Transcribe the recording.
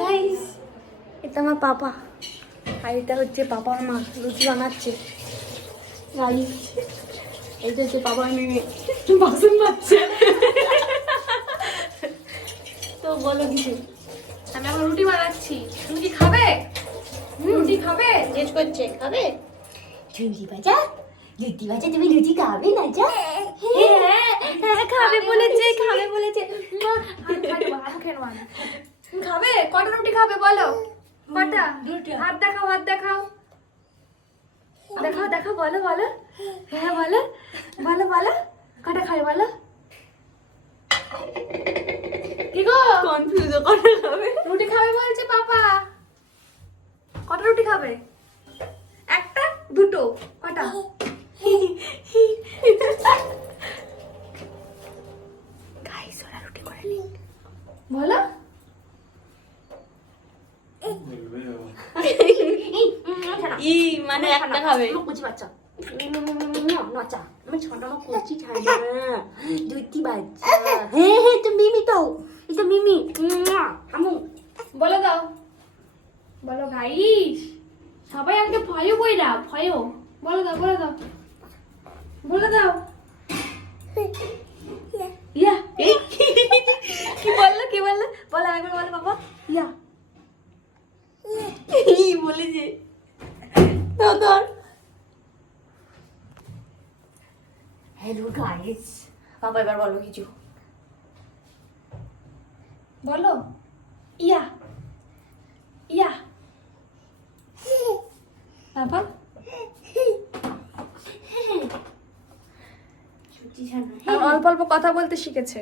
Guys, এটা আমার পাপা আর এটা হচ্ছে পাপার মা লুচি বানাচ্ছে। গাইস, এটা হচ্ছে পাপার মেয়ে বাসন মাজছে। তো বলো কিছু। আমি এখন রুটি বানাচ্ছি। তুমি কি খাবে? রুটি খাবে? জিজ্ঞেস করছে খাবে? লুচি ভাজা, লুচি ভাজা, তুমি লুচি খাবে না? যা হ্যাঁ খাবে বলেছে, খাবে বলেছে। তুমি খাবে? কটা রুটি খাবে বলো? কটা? দুটো। হাত দেখাও, হাত দেখাও। দেখাও দেখাও, বলো বলো। হ্যাঁ বলো বলো বলো। কটা খাবে বলো? কি গো? কনফিউজ করে খাবে। রুটি খাবে বলছে পাপা। কটা রুটি খাবে? একটা, দুটো, কটা? গাইস, ওরা রুটি করে নি। বলো। ই মানে একটা খাবে। কুচি বাচ্চা। নচা আমি ছোট আমার কুচি ছাড়া দুটি বাচ্চা। হ্যাঁ হ্যাঁ, তো মিমি তো, এটা মিমি। আমু বলে দাও। বলো গাইস, সবাই আমাকে ভয়ও বইলা, ভয়ও। বলে দাও, বলে দাও, বলে দাও। ইয়া, কি বললো, কি বললো? বলো একবার, বলো বাবা। ইয়া। ই বলেছে তো ধর। হ্যালো গাইস, বাবা এবার বলো কিছু। বলো। ইয়া, ইয়া। বাবা, সত্যি জানো? আর অল্প অল্প কথা বলতে শিখেছে।